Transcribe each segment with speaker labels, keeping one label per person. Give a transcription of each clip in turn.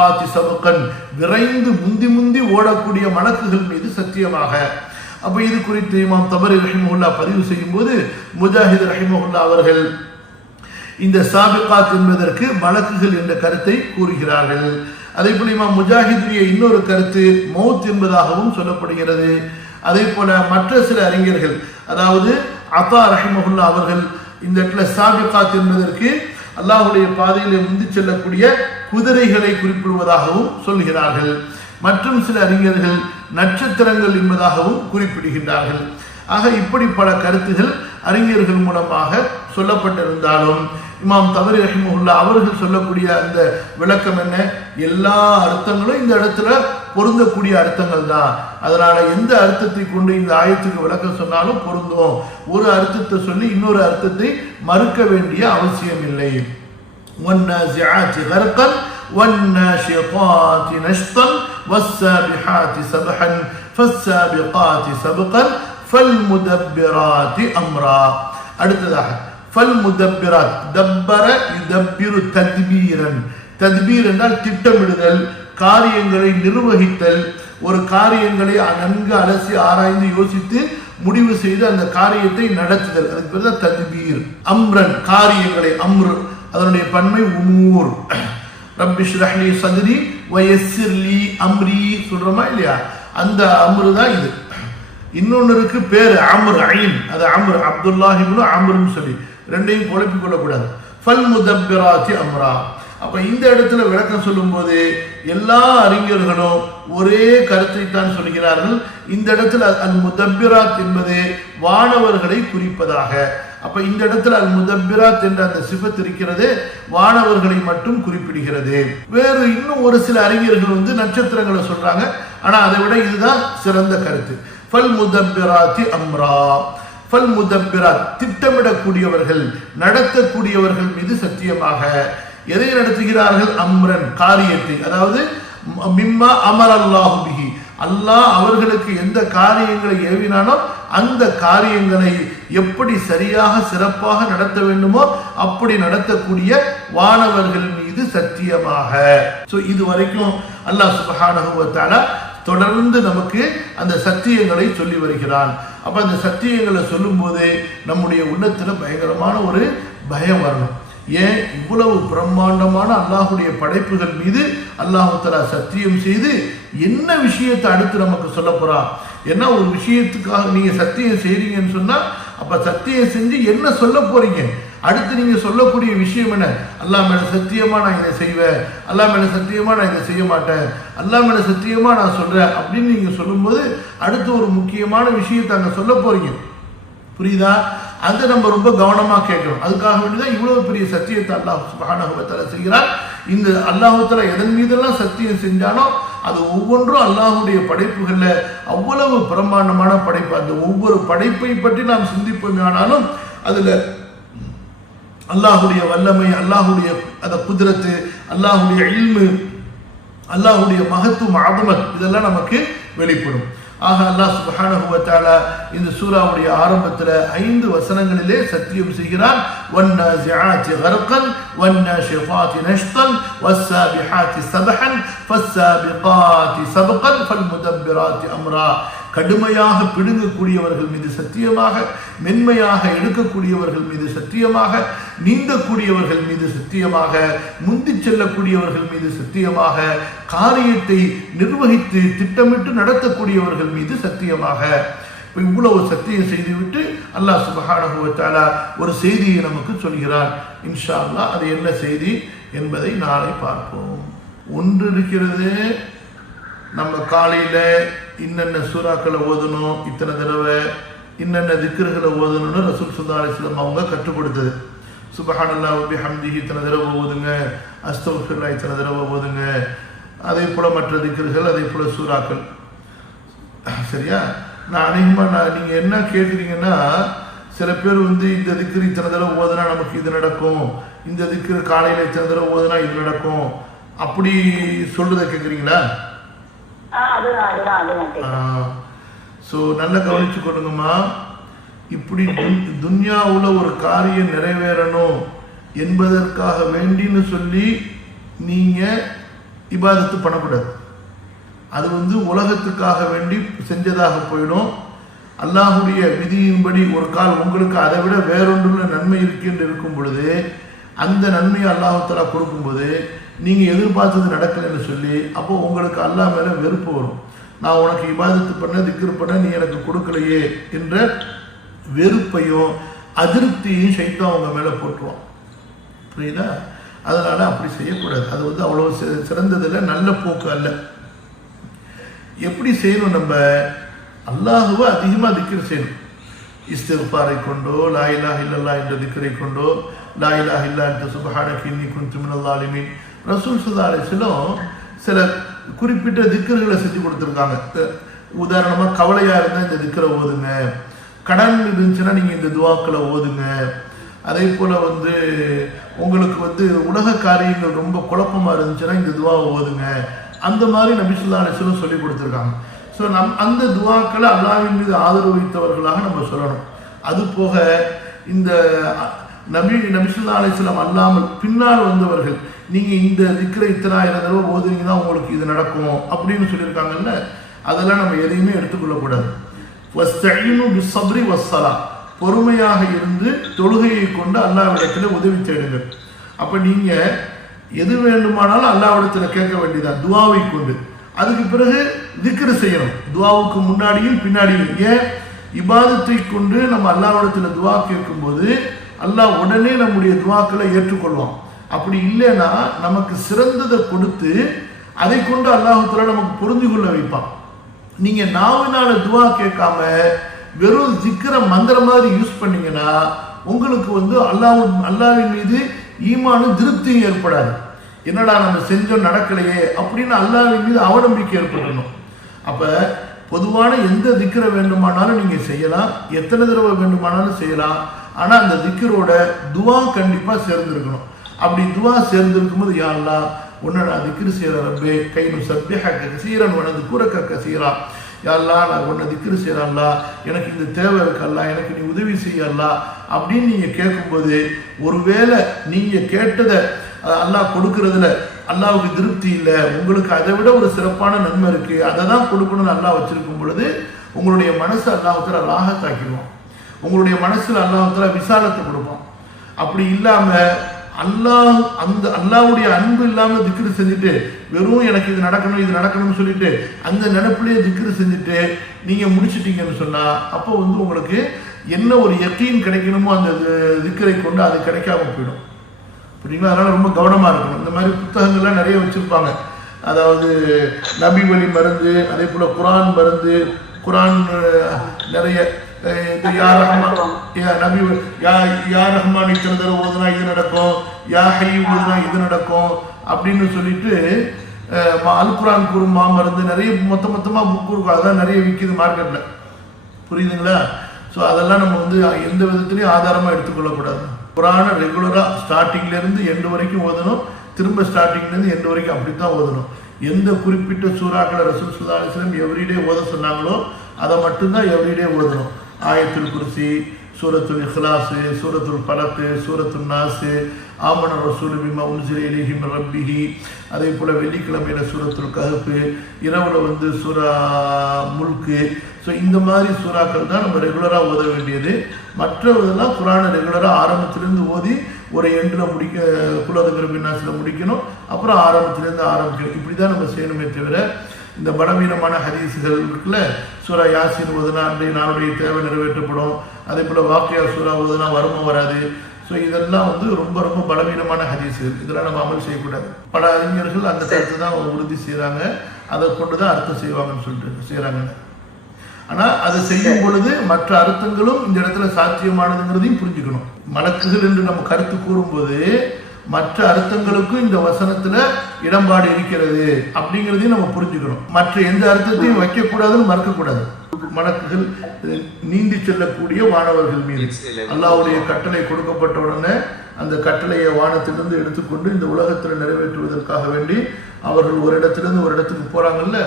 Speaker 1: சாபிகாத்தி சபுக்கன் விரைந்து முந்தி முந்தி ஓடக்கூடிய மலக்குகள் மீது சத்தியமாக. அப்போ இது குறித்து இமாம் தபரி ரஹிமஹுல்லா பதிவு செய்யும் போது முஜாஹித் ரஹிமஹுல்லா அவர்கள் இந்த சாபிகாத் என்பதற்கு மலக்குகள் என்ற கருத்தை கூறுகிறார்கள். அதே போல இமாம் முஜாஹிதுடைய இன்னொரு கருத்து மௌத் என்பதாகவும் சொல்லப்படுகிறது. அதே போல மற்ற சில அறிஞர்கள் அதாவது அத்தா ரஹிமஹுல்லா அவர்கள் இந்த இடத்துல சாபிகாத் என்பதற்கு அல்லாஹுடைய பாதையிலே முந்தி செல்லக்கூடிய குதிரைகளை குறிப்பிடுவதாகவும் சொல்கிறார்கள். மற்றும் சில அறிஞர்கள் நட்சத்திரங்கள் என்பதாகவும் குறிப்பிடுகின்றார்கள். ஆக இப்படி பல கருத்துகள் அறிஞர்கள் மூலமாக சொல்லப்பட்டிருந்தாலும் இமாம் தவறி ரஹிமுல்லா அவர்கள் சொல்லக்கூடிய அந்த விளக்கம் என்ன எல்லா அர்த்தங்களும் இந்த இடத்துல பொருந்தக்கூடிய அர்த்தங்கள் தான் அதனால எந்த அர்த்தத்தை கொண்டு இந்த ஆயத்துக்கு விளக்கம் சொன்னாலும் பொருந்தும் ஒரு அர்த்தத்தை சொல்லி இன்னொரு அர்த்தத்தை மறுக்க வேண்டிய அவசியம் இல்லை والنازعات غرقا والناشطات نشطا والسابحات سبحا فالسابقات سبقا فالمدبرات امرا அடுத்ததாக ஃபல் முதப்பிராத் தப்பர யுதப்பிரு தத்பீரன் தத்பீர் என்றால் திட்டமிடுதல் காரியங்களை நிர்வகித்தல். ஒரு காரியங்களை நன்கு அலசி ஆராய்ந்து யோசித்து முடிவு செய்து அந்த காரியத்தை நடத்துதல். அதுக்கு பேர் தான் தத்பீர். அம்ரன் காரியங்களை அம்ரு. அதனுடைய பன்மை உமூர். ரப்பிஷ்ரஹ்லி சதுரி வயசிர்லி அம்ரி. சொல்கிறோமா இல்லையா? அந்த அம்ரு தான் இது. இன்னொன்று இருக்கு பேர் அமர் ஐன். அது அமர் அப்துல்லாஹிபுல் அமர்னு சொல்லி. ரெண்டையும் குழப்பி கொள்ளக்கூடாது. ஃபல் முதப்பிராத்தி அம்ரா. அப்போ இந்த இடத்துல விளக்கம் சொல்லும்போது எல்லா அறிஞர்களும் ஒரே கருத்தை தான் சொல்கிறார்கள். இந்த இடத்துல அல் முதப்பிராத் என்பது வானவர்களை குறிப்பதாக. அப்போ இந்த இடத்துல அல் முதப்பிராத் என்ற அந்த சிபத் இருக்கிறது வானவர்களை மட்டும் குறிப்பிடுகிறது. வேறு இன்னும் ஒரு சில அறிஞர்கள் வந்து நட்சத்திரங்களை சொல்றாங்க. ஆனால் அதை விட இதுதான் சிறந்த கருத்து. ஃபல் முதப்பிராத்தி அம்ரா. ஃபல் முதப்பிராத் திட்டமிடக்கூடியவர்கள் நடத்தக்கூடியவர்கள் மீது சத்தியமாக எதை நடத்துகிறார்கள்? அம்ரன் காரியத்தை. அதாவது மிம்மா அமர் அல்லாஹுபிகி அல்லாஹ் அவர்களுக்கு எந்த காரியங்களை ஏவினானோ அந்த காரியங்களை எப்படி சரியாக சிறப்பாக நடத்த வேண்டுமோ அப்படி நடத்தக்கூடிய வானவர்கள் மீது சத்தியமாக. சோ இது வரைக்கும் அல்லாஹ் சுபஹானஹுவத்தால தொடர்ந்து நமக்கு அந்த சத்தியங்களை சொல்லி வருகிறான். அப்போ அந்த சத்தியங்களை சொல்லும்போது நம்முடைய உள்ளத்தில் பயங்கரமான ஒரு பயம் வரணும். ஏன்? இவ்வளவு பிரம்மாண்டமான அல்லாஹுடைய படைப்புகள் மீது அல்லாஹு சத்தியம் செய்து என்ன விஷயத்தை அடுத்து நமக்கு சொல்ல போகிறான் ஏன்னா ஒரு விஷயத்துக்காக நீங்கள் சத்தியம் செய்கிறீங்கன்னு சொன்னால் அப்போ சத்தியம் செஞ்சு என்ன சொல்ல போறீங்க? அடுத்து நீங்க சொல்லக்கூடிய விஷயம் என்ன? அல்லாஹ் மேல சத்தியமா நான் இதை செய்வேன். அல்லாஹ் மேல சத்தியமா நான் இதை செய்ய மாட்டேன். அல்லாஹ் மேல சத்தியமா நான் சொல்றேன் அப்படின்னு நீங்க சொல்லும்போது அடுத்து ஒரு முக்கியமான விஷயத்தை அங்க சொல்ல போறீங்க. புரியுதா? அதை நம்ம ரொம்ப கவனமாக கேட்கணும். அதுக்காக வேண்டிதான் இவ்வளவு பெரிய சத்தியத்தை அல்லாஹ் சுபானகத்தால செய்கிறார் இந்த அல்லாஹத்தில் எதன் மீதெல்லாம் சத்தியம் செஞ்சானோ அது ஒவ்வொன்றும் அல்லாஹுடைய படைப்புகளில் அவ்வளவு பிரம்மாண்டமான படைப்பு. அந்த ஒவ்வொரு படைப்பை பற்றி நாம் சிந்திப்போம் ஆனாலும் அதில் அல்லாஹுடைய வல்லமை அல்லாஹுடைய அந்த குதிரத்து அல்லாஹுடைய இல்மு அல்லாஹுடைய மகத்துவம் ஆதமத் இதெல்லாம் நமக்கு வெளிப்படும். ஆக அல்லாஹ் சுபஹானுவத்தால இந்த சூராவுடைய ஆரம்பத்தில் ஐந்து வசனங்களிலே சத்தியம் செய்கிறான். வன்னாசிஆத்தி கர்கன் வன்னாஷிஃபாத்தி நஷ்தன் வஸ்ஸாபிஹாத்தி சபஹன் ஃபஸ்ஸாபிகாத்தி சபகன் ஃபல்முதப்பிராத்தி அம்ரா. கடுமையாக பிடுங்கக்கூடியவர்கள் மீது சத்தியமாக மென்மையாக எடுக்கக்கூடியவர்கள் மீது சத்தியமாக நீந்தக்கூடியவர்கள் மீது சத்தியமாக முந்தி செல்லக்கூடியவர்கள் மீது சத்தியமாக காரியத்தை நிர்வகித்து திட்டமிட்டு நடத்தக்கூடியவர்கள் மீது சத்தியமாக. இப்போ இவ்வளவு சத்தியம் செய்துவிட்டு அல்லாஹ் சுபஹானஹுவத்தாலா ஒரு செய்தியை நமக்கு சொல்கிறார் இன்ஷா அல்லாஹ் அது என்ன செய்தி என்பதை நாளை பார்ப்போம். ஒன்று இருக்கிறது நம்ம காலையில் இன்னென்ன சூறாக்களை ஓதணும்? இத்தனை தடவை இன்னென்ன திக்கர்களை ஓதணும்னு ரசூல் சுல்லா அலிஸ்லாம் அவங்க கற்றுக் கொடுத்தது சுபஹானல்லா ஒபி ஹம்தி இத்தனை தடவை ஓதுங்க. அஸ்தகுல்லா இத்தனை தடவை ஓதுங்க. அதே போல் மற்ற திக்கர்கள் அதே போல் சூறாக்கள். சரியா? நான் அநேகமாக நான் நீங்கள் என்ன கேட்குறீங்கன்னா சில பேர் வந்து இந்த திக்கர் இத்தனை தடவை ஓதுனா நமக்கு இது நடக்கும். இந்த திக்கர் காலையில் இத்தனை தடவை ஓதுனா இது நடக்கும். அப்படி சொல்றதை கேட்குறீங்களா
Speaker 2: ஆ, அதுதான் அதுதான் அதுதான் கேட்டேன்.
Speaker 1: ஸோ நல்லா கவனிச்சு கொடுங்கம்மா இப்படி துன்யாவில் ஒரு காரியம் நிறைவேறணும் என்பதற்காக வேண்டின்னு சொல்லி நீங்கள் இபாதத்து பண்ணக்கூடாது. அது வந்து உலகத்துக்காக வேண்டி செஞ்சதாக போயிடும். அல்லாஹுடைய விதியின்படி ஒரு கால் உங்களுக்கு அதை விட வேறொன்றுள்ள நன்மை இருக்கின்ற இருக்கும் பொழுது அந்த நன்மையை அல்லாஹத்தலா கொடுக்கும்போது நீங்கள் எதிர்பார்த்தது நடக்கலைன்னு சொல்லி அப்போ உங்களுக்கு அல்லாஹ் மேலே வெறுப்பு வரும். நான் உனக்கு இபாதத்து பண்ண திக்ரு பண்ண நீ எனக்கு கொடுக்கலையே என்ற வெறுப்பையும் அதிருப்தியையும் சைத்தான் அவங்க மேலே போட்டுருவான். புரியுதா? அதனால் அப்படி செய்யக்கூடாது. அது வந்து அவ்வளோ சி- சிறந்ததில்லை நல்ல போக்கு அல்ல. எப்படி செய்யணும் நம்ம? அல்லாஹுவை அதிகமாக திக்கிற செய்யணும். இஸ்திஃபாரை கொண்டோ லா இலாஹ இல்லல்லா என்ற திக்கரை கொண்டோ லா இலாஹ இல்லா என்ற சுபஹானக்கு இன்னி குந்து மினல்லாலிமின் ரசூல் சுல்லா சில குறிப்பிட்ட திக்கர்களை செஞ்சு கொடுத்துருக்காங்க. உதாரணமாக கவலையாக இருந்தால் இந்த திக்கரை ஓதுங்க. கடன் இருந்துச்சுன்னா நீங்கள் இந்த துவாக்களை ஓதுங்க. அதே போல் வந்து உங்களுக்கு வந்து உலக காரியங்கள் ரொம்ப குழப்பமா இருந்துச்சுன்னா இந்த துவாவை ஓதுங்க. அந்த மாதிரி நபிசுல்லா அலிஸ்லும் சொல்லி கொடுத்துருக்காங்க. ஸோ நம் அந்த துவாக்களை அல்லாவின் மீது ஆதரவு வைத்தவர்களாக நம்ம சொல்லணும். அது போக இந்த நபி நபிசுல்லா அலிஸ்லாம் அல்லாமல் பின்னால் வந்தவர்கள் நீங்கள் இந்த திக்கரை இத்தனாயிரம் தடவை ஓதுனீங்கன்னா உங்களுக்கு இது நடக்கும் அப்படின்னு சொல்லியிருக்காங்கல்ல அதெல்லாம் நம்ம எதையுமே எடுத்துக்கொள்ளக்கூடாது. சப்ரி பிஸ்ஸப்ரி வஸ்ஸலா. பொறுமையாக இருந்து தொழுகையை கொண்டு அல்லாவிடத்தில் உதவி தேடுங்கள். அப்போ நீங்கள் எது வேண்டுமானாலும் அல்லாவிடத்தில் கேட்க வேண்டியதான் துவாவை கொண்டு. அதுக்கு பிறகு திக்ரு செய்யணும். துவாவுக்கு முன்னாடியும் பின்னாடியும். ஏன்? இபாதத்தை கொண்டு நம்ம அல்லாவிடத்தில் துவா கேட்கும்போது அல்லாஹ் உடனே நம்முடைய துவாக்களை ஏற்றுக்கொள்வான். அப்படி இல்லைன்னா நமக்கு சிறந்ததை கொடுத்து அதை கொண்டு அல்லாஹுத்தாலா நமக்கு புரிந்து கொள்ள வைப்பான். நீங்கள் நாவினால துவா கேட்காம வெறும் திக்கிற மந்திர மாதிரி யூஸ் பண்ணீங்கன்னா உங்களுக்கு வந்து அல்லாஹ் அல்லாவின் மீது ஈமானும் திருப்தியும் ஏற்படாது. என்னடா நம்ம செஞ்சோம் நடக்கலையே அப்படின்னு அல்லாவின் மீது அவநம்பிக்கை ஏற்படணும். அப்போ பொதுவான எந்த திக்கரை வேண்டுமானாலும் நீங்கள் செய்யலாம். எத்தனை தடவை வேண்டுமானாலும் செய்யலாம். ஆனால் அந்த திக்கரோட துவா கண்டிப்பாக சேர்ந்துருக்கணும். அப்படி துவா சேர்ந்துருக்கும்போது யாரெல்லாம் உன்னை நான் திக்ரு செய்கிற ரப்பே கைனு சப்பிஹ கசீரன் உனது கூறக்க கசீரா. யாரெல்லாம் நான் உன்னை திக்ரு செய்கிறல்லா எனக்கு இந்த தேவை இருக்கல்லா எனக்கு நீ உதவி செய்யல்லா அப்படின்னு நீங்கள் கேட்கும்போது ஒருவேளை நீங்கள் கேட்டதை அல்லா அல்லாஹ் கொடுக்கறதுல அல்லாவுக்கு திருப்தி இல்லை உங்களுக்கு அதை விட ஒரு சிறப்பான நன்மை இருக்கு அதை தான் கொடுக்கணும்னு அல்லாஹ் வச்சிருக்கும் பொழுது உங்களுடைய மனசு அல்லாஹத்துல ராகத்தாக்கிடுவான். உங்களுடைய மனசில் அல்லாஹத்துல விசாலத்தை கொடுப்பான். அப்படி இல்லாம அல்லாஹ் அந்த அல்லாஹ்வுடைய அன்பு இல்லாம திக்ரு செஞ்சுட்டு வெறும் எனக்கு இது நடக்கணும் இது நடக்கணும்னு சொல்லிட்டு அந்த நினைப்பிலேயே திக்ரு செஞ்சுட்டு நீங்க முடிச்சிட்டீங்கன்னு சொன்னா அப்போ வந்து உங்களுக்கு என்ன ஒரு யக்கீன் கிடைக்கணுமோ அந்த திக்கரை கொண்டு அது கிடைக்காம போயிடும். புரியுங்களா அதனால் ரொம்ப கவனமாக இருக்கணும். இந்த மாதிரி புத்தகங்கள்லாம் நிறைய வச்சுருப்பாங்க. அதாவது நபி வழி மருந்து அதே போல் குரான் மருந்து குரான் நிறைய யா ரஹ்மான் யா நபி யா யா ரஹ்மான் இத்தனை ஓதுனா இது நடக்கும். யா ஹை ஓதுனா இது நடக்கும். அப்படின்னு சொல்லிட்டு மா- அல் குரான் கூறும் மாமருந்து நிறைய மொத்த மொத்தமாக புக் இருக்கும். அதெல்லாம் நிறைய விற்கிது மார்க்கெட்டில் புரியுதுங்களா? ஸோ அதெல்லாம் நம்ம வந்து எந்த விதத்துலையும் ஆதாரமாக எடுத்துக்கொள்ளக்கூடாது. குரானை ரெகுலராக ஸ்டார்டிங்லேருந்து எண்டு வரைக்கும் ஓதணும். திரும்ப ஸ்டார்டிங்லேருந்து எண்டு வரைக்கும் அப்படி தான் ஓதணும். எந்த குறிப்பிட்ட சூறாக்களை ரசூல் சுல்லா அலிஸ்லம் எவ்ரிடே ஓத சொன்னாங்களோ அதை மட்டும்தான் எவ்ரிடே ஓதணும். ஆயத்தில் குறிச்சி சூரத்துல் இஹ்லாஸு சூரத்துல் பலத்து சூரத்துல் நாசு ஆமன ரசூல் பிமா உன்சில இலிஹி ரப்பிஹி. அதே போல் வெள்ளிக்கிழமையில சூரத்துல் கஹஃபு இரவுல வந்து சூரா முல்கு. ஸோ இந்த மாதிரி சூறாக்கள் தான் நம்ம ரெகுலராக ஓத வேண்டியது. மற்றதெல்லாம் குரானை ரெகுலராக ஆரம்பத்திலேருந்து ஓதி ஒரு எண்டில் முடிக்க குலதுங்கிற பின்னாசில் முடிக்கணும் அப்புறம் ஆரம்பத்திலேருந்து ஆரம்பிக்கணும். இப்படி தான் நம்ம செய்யணுமே தவிர இந்த பலவீனமான ஹதீஸுகள் இருக்குல்ல? சூரா யாசின் ஓதுனா அன்றைய நாளுடைய தேவை நிறைவேற்றப்படும். அதே போல் வாக்கியா சூரா ஓதுனா வறுமை வராது. ஸோ இதெல்லாம் வந்து ரொம்ப ரொம்ப பலவீனமான ஹதீஸுகள் இதெல்லாம் நம்ம அமல் செய்யக்கூடாது. பல அறிஞர்கள் அந்த கருத்து தான் உறுதி செய்கிறாங்க அதை கொண்டு தான் அர்த்தம் செய்வாங்கன்னு சொல்லிட்டு செய்கிறாங்க ஆனால் அதை செய்யும் பொழுது மற்ற அர்த்தங்களும் இந்த இடத்துல சாத்தியமானதுங்கிறதையும் புரிஞ்சுக்கணும். மலக்குகள் என்று நம்ம கருத்து கூறும்போது மற்ற அர்த்தங்களுக்கும் இந்த வசனத்துல இடம்பாடு இருக்கிறது அப்படிங்கிறதையும் நம்ம புரிஞ்சுக்கணும். மற்ற எந்த அர்த்தத்தையும் வைக்கக்கூடாதுன்னு மறக்கக்கூடாது. மலக்குகள் நீந்தி செல்லக்கூடிய வானவர்கள் மீது. அல்லாவுடைய கட்டளை கொடுக்கப்பட்ட உடனே அந்த கட்டளையை வானத்திலிருந்து எடுத்துக்கொண்டு இந்த உலகத்தில் நிறைவேற்றுவதற்காக வேண்டி அவர்கள் ஒரு இடத்திலிருந்து ஒரு இடத்துக்கு போறாங்கல்ல?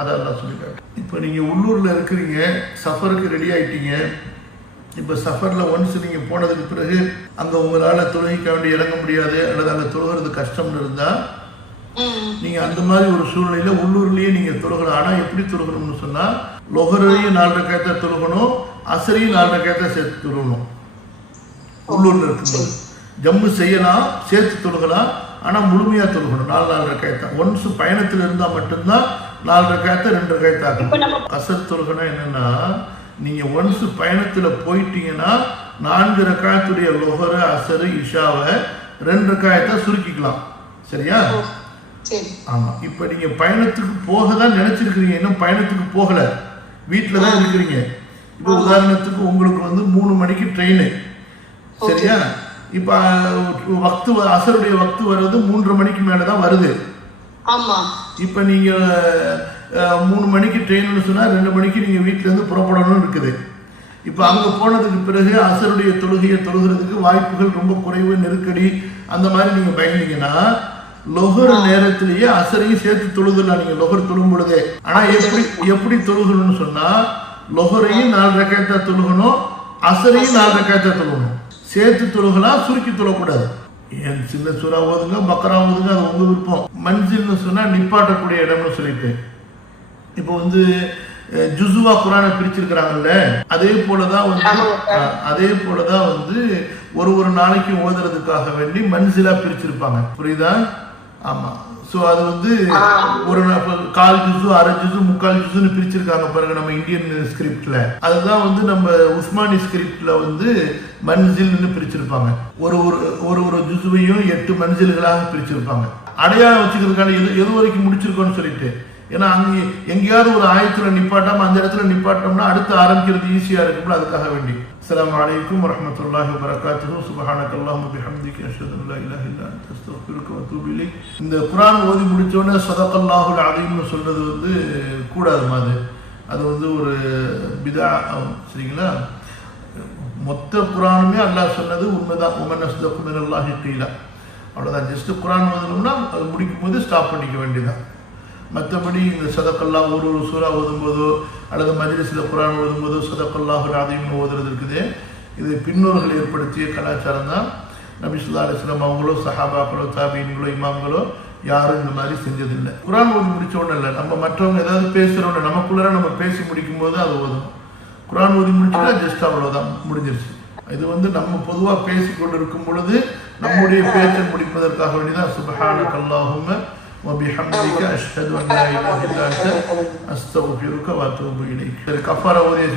Speaker 1: அதெல்லாம் சொல்லிட்டாங்க இப்போ நீங்க உள்ளூர்ல இருக்கிறீங்க சஃபருக்கு ரெடி ஆயிட்டீங்க. இப்போ சஃபரில் ஒன்ஸ் நீங்கள் போனதுக்கு பிறகு அங்கே உங்களால் தொழுகைக்க வேண்டி இறங்க முடியாது அல்லது அங்கே தொழுகிறது கஷ்டம்னு இருந்தால் நீங்கள் நீங்க அந்த மாதிரி ஒரு சூழ்நிலையில உள்ளூர்லயே நீங்க தொழுகலாம் ஆனா எப்படி தொழுகணும்னு சொன்னா லொஹரையும் நாலு ரக்காயத்தை தொழுகணும் அசரையும் நாலு ரக்காயத்தை சேர்த்து தொழுகணும் உள்ளூர்ல இருக்கும்போது. ஜம்மு செய்யலாம் சேர்த்து தொழுகலாம் ஆனா முழுமையா தொழுகணும் நாலு நாலு ரக்காயத்தை ஒன்ஸ் பயணத்தில் இருந்தா மட்டும்தான் நாலு ரக்காயத்தை ரெண்டு ரக்காயத்தை ஆகணும். அசர் தொழுகனா என்னன்னா நீங்க ஒன்ஸ் பயணத்துல போயிட்டீங்கன்னா நான்கு ரக்காயத்துடைய லொஹர அசரு இஷாவை ரெண்டு ரக்காயத்தை சுருக்கிக்கலாம். சரியா? ஆமா. இப்ப நீங்க பயணத்துக்கு போக தான் நினைச்சிருக்கிறீங்க. இன்னும் பயணத்துக்கு போகல. வீட்டில தான் இருக்கிறீங்க. இப்போ உதாரணத்துக்கு உங்களுக்கு வந்து மூணு மணிக்கு ட்ரெயின். சரியா? இப்ப வக்து அசருடைய வக்து வர்றது மூன்றரை மணிக்கு மேல தான் வருது.
Speaker 3: ஆமா.
Speaker 1: இப்போ நீங்கள் மூணு மணிக்கு ட்ரெயின்னு சொன்னால் ரெண்டு மணிக்கு நீங்கள் வீட்டிலேருந்து புறப்படணும்னு இருக்குது. இப்போ அங்கே போனதுக்கு பிறகு அசருடைய தொழுகையை தொழுகிறதுக்கு வாய்ப்புகள் ரொம்ப குறைவு நெருக்கடி அந்த மாதிரி நீங்கள் பயந்தீங்கன்னா லொஹர் நேரத்திலேயே அசரையும் சேர்த்து தொழுதுலாம் நீங்கள் லொஹர் தொழும் பொழுதே. ஆனால் எப்படி எப்படி தொழுகணும்னு சொன்னால் லொஹரையும் நாலு ரக்காயத்தா தொழுகணும் அசரையும் நாலு ரக்காயத்தா தொழுகணும். சேர்த்து தொழுகலாம் சுருக்கி தொழக்கூடாது. ஏன் சின்ன சூறா ஓதுங்க பக்கரா ஓதுங்க அது உங்க விருப்பம். மன்சில்னு சொன்னா நிப்பாட்டக்கூடிய இடம்னு சொல்லிட்டு இப்போ வந்து ஜுசுவா குரானை பிரிச்சிருக்கிறாங்கல்ல அதே போலதான் வந்து அதே போலதான் வந்து ஒரு ஒரு நாளைக்கு ஓதுறதுக்காக வேண்டி மன்சிலா பிரிச்சிருப்பாங்க. புரியுதா? ஆமா. சோ அது வந்து ஒரு கால் ஜுசு அரை ஜுசு முக்கால் ஜுசுன்னு பிரிச்சிருக்காங்க பாருங்க நம்ம இந்தியன் ஸ்கிரிப்ட்ல அதுதான் வந்து நம்ம உஸ்மானி ஸ்கிரிப்ட்ல வந்து மன்சில்னு பிரிச்சிருப்பாங்க. ஒரு ஒரு ஒரு ஒரு ஜுசுவையும் எட்டு மன்சில்களாக பிரிச்சிருப்பாங்க. அடையாளம் வச்சுக்கிறதுக்கான எது எது வரைக்கும் முடிச்சிருக்கோம்னு சொல்லிட்டு. ஏன்னா அங்கே எங்கேயாவது ஒரு ஆயத்துல நிப்பாட்டாம அந்த இடத்துல நிப்பாட்டோம்னா அடுத்து ஆரம்பிக்கிறது ஈஸியா இருக்கும்ல அதுக்காக வேண்டி. அஸ்லாம் வலைக்கும் வரமத்துல்லாஹி வரகாத்து சுப்ஹானக அல்லாஹும்ம பிஹம்திக அஷ்ஹது இல்லா இந்த குரான் ஓதி முடிச்ச உடனே ஸதகல்லாஹுல் அலீம்னு சொல்றது வந்து கூடாது அது அது வந்து ஒரு பிதா சரிங்களா? மொத்த குரானுமே அல்லாஹ் சொன்னது உண்மைதான். உமன் அஸ்தகுமின் அல்லாஹி கீழா அவ்வளோதான் ஜஸ்ட் குரான் ஓதணும்னா அது முடிக்கும் போது ஸ்டாப் பண்ணிக்க வேண்டியதான் மற்றபடி இந்த சதக்கல்லாம் ஒரு ஒரு சூறா ஓதும்போதோ அல்லது மஜ்லிஸில் குரான் ஓதும்போதோ சதக்கல்லாஹ் ராதையும் ஓதுறது இருக்குது. இது பின்னோர்கள் ஏற்படுத்திய கலாச்சாரம் தான். நபிசுல்லா அலிஸ்லாம் அவங்களோ சஹாபாக்களோ தாபீன்களோ இமாம்களோ யாரும் இந்த மாதிரி செஞ்சதில்லை. குரான் ஓதி முடிச்ச உடனே இல்லை நம்ம மற்றவங்க ஏதாவது பேசுகிறோட நமக்குள்ளார நம்ம பேசி முடிக்கும் போது அது ஓதும் குரான் ஓதி முடிச்சுட்டா ஜஸ்ட் அவ்வளோதான் முடிஞ்சிருச்சு. இது வந்து நம்ம பொதுவாக பேசி கொண்டு இருக்கும் பொழுது நம்முடைய பேச்சை முடிப்பதற்காக வேண்டிதான். சுபஹான அல்லாஹும்ம وبحمدك أشهد أن لا إله إلا أنت أستغفرك وأتوب إليك. كفارة وديت